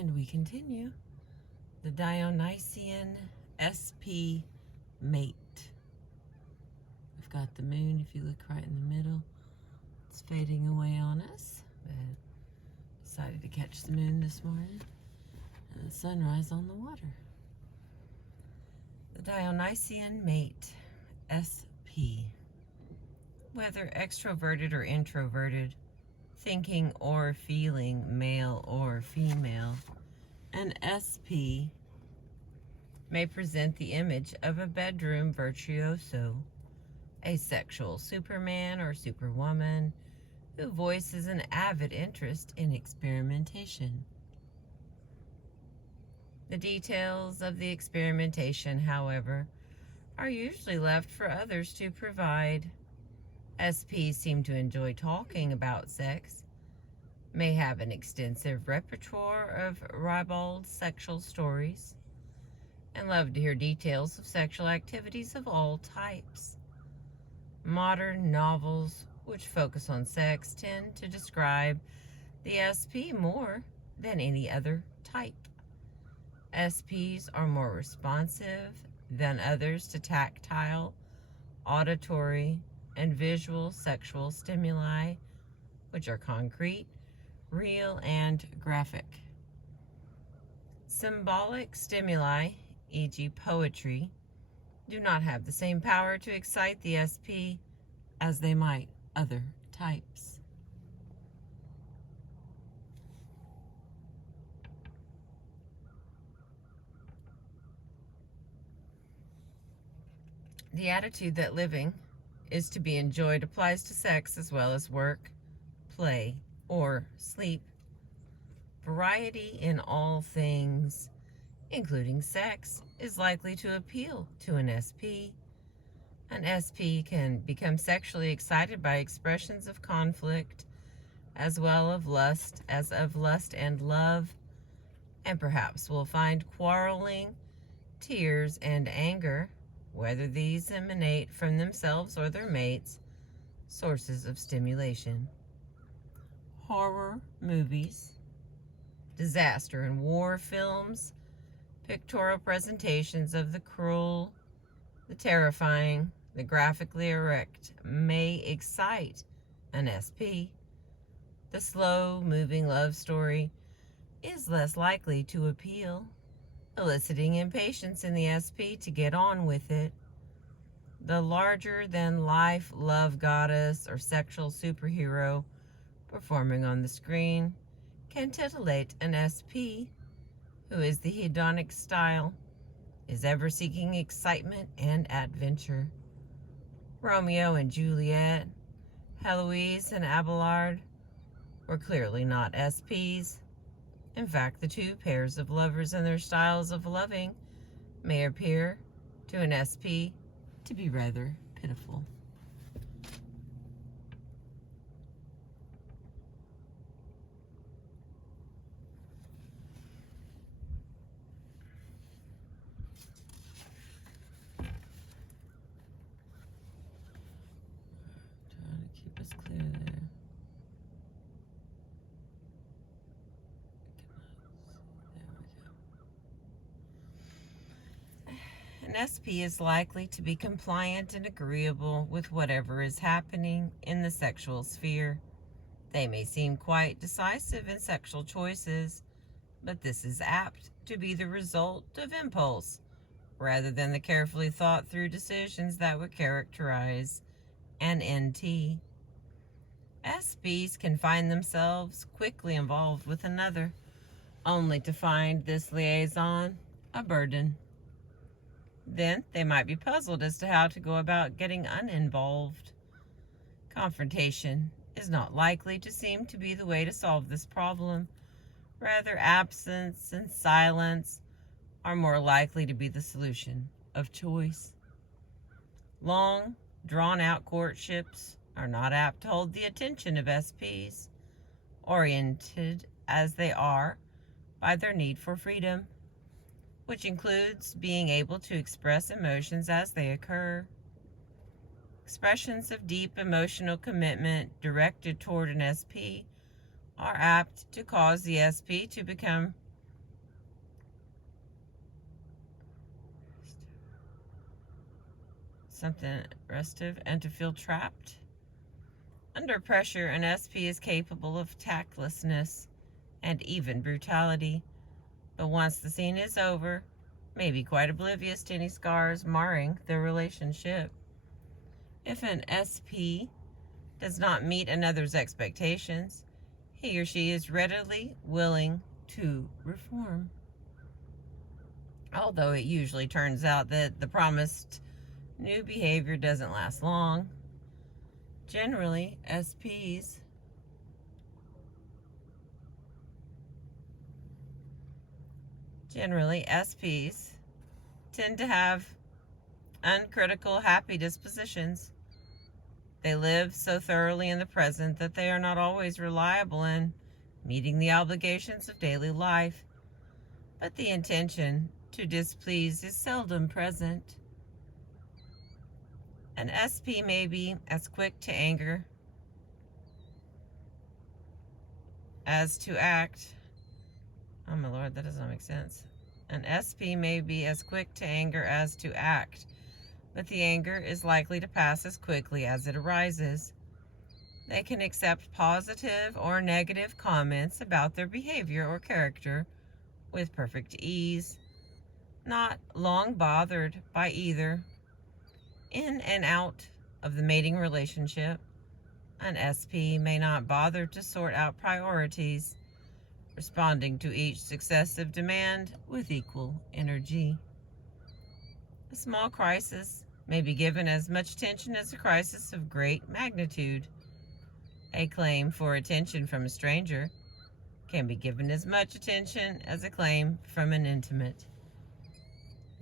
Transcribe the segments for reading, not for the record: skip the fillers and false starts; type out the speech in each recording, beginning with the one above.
And we continue. The Dionysian Mate. We've got the moon, if you look right in the middle. It's fading away on us. But decided to catch the moon this morning. And the sunrise on the water. The Dionysian Mate, SP. Whether extroverted or introverted, thinking or feeling, male or female, an SP may present the image of a bedroom virtuoso, a sexual superman or superwoman who voices an avid interest in experimentation. The details of the experimentation, however, are usually left for others to provide. SPs seem to enjoy talking about sex, may have an extensive repertoire of ribald sexual stories, and love to hear details of sexual activities of all types. Modern novels which focus on sex tend to describe the SP more than any other type. SPs are more responsive than others to tactile, auditory, and visual sexual stimuli, which are concrete, real, and graphic. Symbolic stimuli, e.g. poetry, do not have the same power to excite the SP as they might other types. The attitude that living is to be enjoyed applies to sex as well as work, play, or sleep. Variety in all things, including sex, is likely to appeal to an SP. An SP can become sexually excited by expressions of conflict, as well as of lust and love, and perhaps will find quarreling, tears, and anger, whether these emanate from themselves or their mates, sources of stimulation. Horror movies, disaster and war films, pictorial presentations of the cruel, the terrifying, the graphically erect may excite an SP. The slow-moving love story is less likely to appeal, eliciting impatience in the SP to get on with it. The larger-than-life love goddess or sexual superhero performing on the screen can titillate an SP who is the hedonic style, is ever seeking excitement and adventure. Romeo and Juliet, Heloise and Abelard were clearly not SPs. In fact, the two pairs of lovers and their styles of loving may appear to an SP to be rather pitiful. Trying to keep us clear there. An SP is likely to be compliant and agreeable with whatever is happening in the sexual sphere. They may seem quite decisive in sexual choices, but this is apt to be the result of impulse, rather than the carefully thought through decisions that would characterize an NT. SPs can find themselves quickly involved with another, only to find this liaison a burden. Then they might be puzzled as to how to go about getting uninvolved. Confrontation is not likely to seem to be the way to solve this problem. Rather, absence and silence are more likely to be the solution of choice. Long, drawn-out courtships are not apt to hold the attention of SPs, oriented as they are by their need for freedom, which includes being able to express emotions as they occur. Expressions of deep emotional commitment directed toward an SP are apt to cause the SP to become something restive, and to feel trapped. Under pressure, an SP is capable of tactlessness and even brutality, but once the scene is over, may be quite oblivious to any scars marring their relationship. If an SP does not meet another's expectations, he or she is readily willing to reform. Although it usually turns out that the promised new behavior doesn't last long. Generally, SPs tend to have uncritical, happy dispositions. They live so thoroughly in the present that they are not always reliable in meeting the obligations of daily life, but the intention to displease is seldom present. An SP may be as quick to anger as to act. Oh my Lord, that doesn't make sense. An SP may be as quick to anger as to act, but the anger is likely to pass as quickly as it arises. They can accept positive or negative comments about their behavior or character with perfect ease, not long bothered by either. In and out of the mating relationship, an SP may not bother to sort out priorities, responding to each successive demand with equal energy. A small crisis may be given as much attention as a crisis of great magnitude. A claim for attention from a stranger can be given as much attention as a claim from an intimate.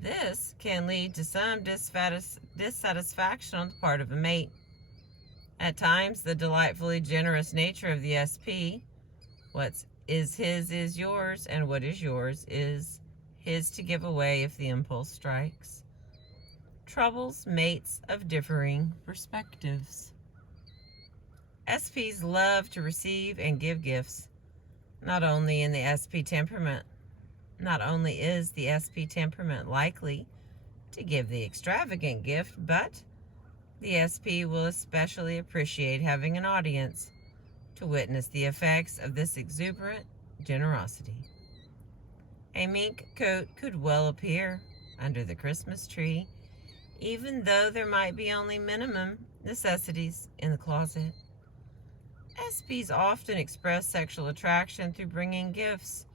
This can lead to some dissatisfaction on the part of a mate. At times, the delightfully generous nature of the SP, what is his is yours, and what is yours is his to give away if the impulse strikes, troubles mates of differing perspectives. SPs love to receive and give gifts. Not only is the SP temperament likely to give the extravagant gift, but the SP will especially appreciate having an audience to witness the effects of this exuberant generosity. A mink coat could well appear under the Christmas tree, even though there might be only minimum necessities in the closet. SPs often express sexual attraction through bringing gifts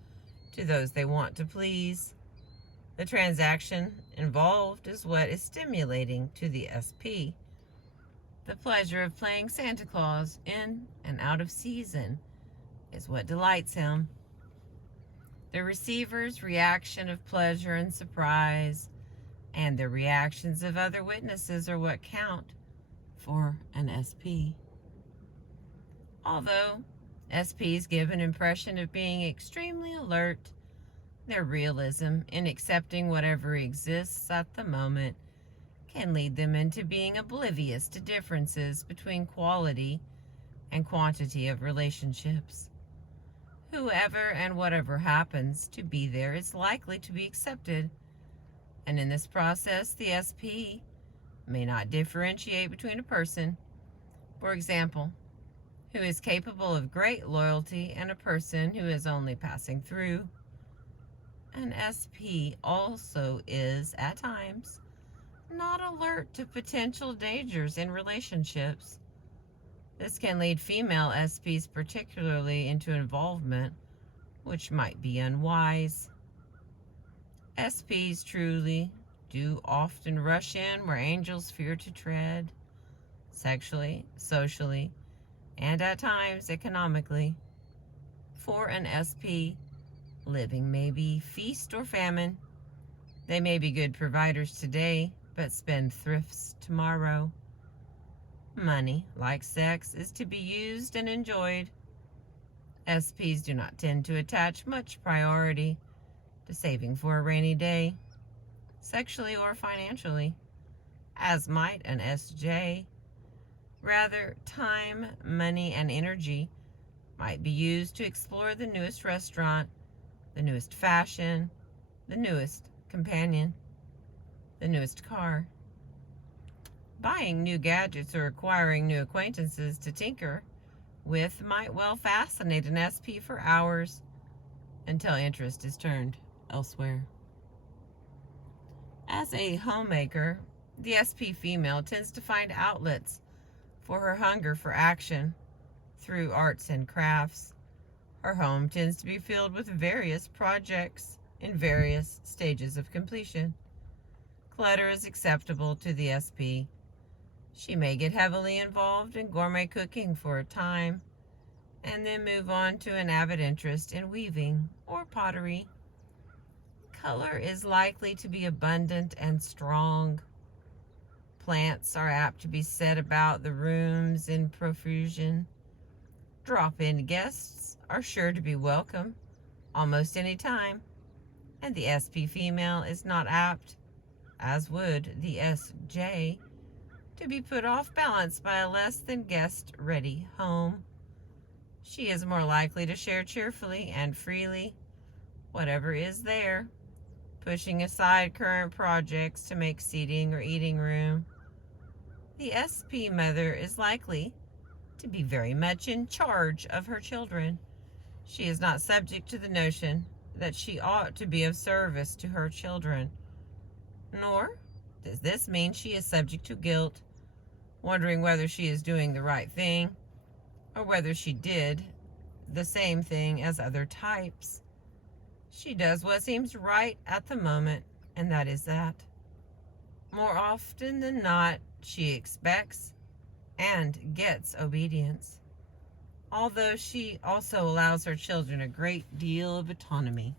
to those they want to please. The transaction involved is what is stimulating to the SP. The pleasure of playing Santa Claus in and out of season is what delights him. The receiver's reaction of pleasure and surprise and the reactions of other witnesses are what count for an SP. Although SPs give an impression of being extremely alert, their realism in accepting whatever exists at the moment can lead them into being oblivious to differences between quality and quantity of relationships. Whoever and whatever happens to be there is likely to be accepted, and in this process, the SP may not differentiate between a person, for example, who is capable of great loyalty and a person who is only passing through. An SP also is, at times, not alert to potential dangers in relationships. This can lead female SPs particularly into involvement, which might be unwise. SPs truly do often rush in where angels fear to tread, sexually, socially, and at times economically. For an SP, living may be feast or famine. They may be good providers today, but spendthrifts tomorrow. Money, like sex, is to be used and enjoyed. SPs do not tend to attach much priority to saving for a rainy day, sexually or financially, as might an SJ. Rather, time, money, and energy might be used to explore the newest restaurant, the newest fashion, the newest companion, the newest car. Buying new gadgets or acquiring new acquaintances to tinker with might well fascinate an SP for hours until interest is turned elsewhere. As a homemaker, the SP female tends to find outlets for her hunger for action through arts and crafts. Her home tends to be filled with various projects in various stages of completion. Clutter is acceptable to the SP. She may get heavily involved in gourmet cooking for a time and then move on to an avid interest in weaving or pottery. Color is likely to be abundant and strong. Plants are apt to be set about the rooms in profusion. Drop-in guests are sure to be welcome almost any time, and the SP female is not apt, as would the SJ, to be put off balance by a less than guest-ready home. She is more likely to share cheerfully and freely whatever is there, pushing aside current projects to make seating or eating room. The SP mother is likely to be very much in charge of her children. She is not subject to the notion that she ought to be of service to her children, nor does this mean she is subject to guilt, wondering whether she is doing the right thing or whether she did the same thing as other types. She does what seems right at the moment, and that is that. More often than not, she expects and gets obedience, although she also allows her children a great deal of autonomy.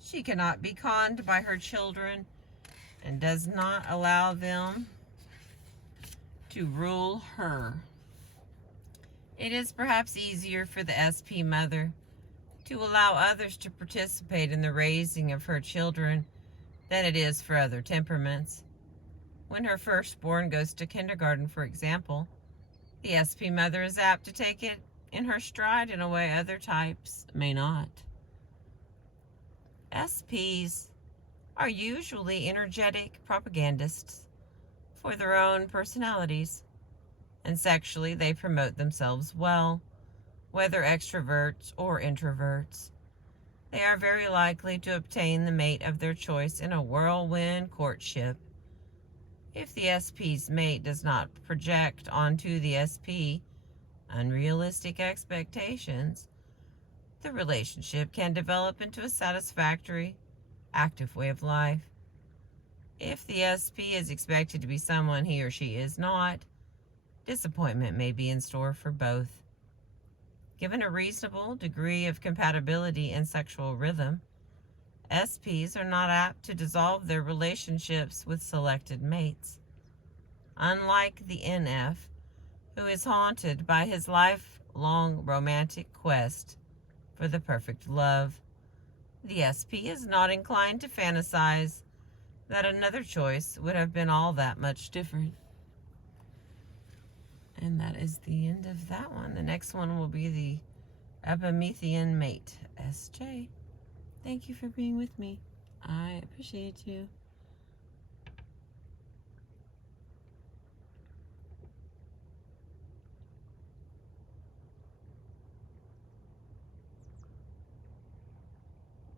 She cannot be conned by her children and does not allow them to rule her. It is perhaps easier for the SP mother to allow others to participate in the raising of her children than it is for other temperaments. When her firstborn goes to kindergarten, for example, the SP mother is apt to take it in her stride in a way other types may not. SPs are usually energetic propagandists for their own personalities, and sexually they promote themselves well, whether extroverts or introverts. They are very likely to obtain the mate of their choice in a whirlwind courtship. If the SP's mate does not project onto the SP unrealistic expectations, the relationship can develop into a satisfactory, active way of life. If the SP is expected to be someone he or she is not, disappointment may be in store for both. Given a reasonable degree of compatibility in sexual rhythm, SPs are not apt to dissolve their relationships with selected mates. Unlike the NF, who is haunted by his lifelong romantic quest for the perfect love, the SP is not inclined to fantasize that another choice would have been all that much different. And that is the end of that one. The next one will be the Dionysian Mate, SJ. Thank you for being with me. I appreciate you.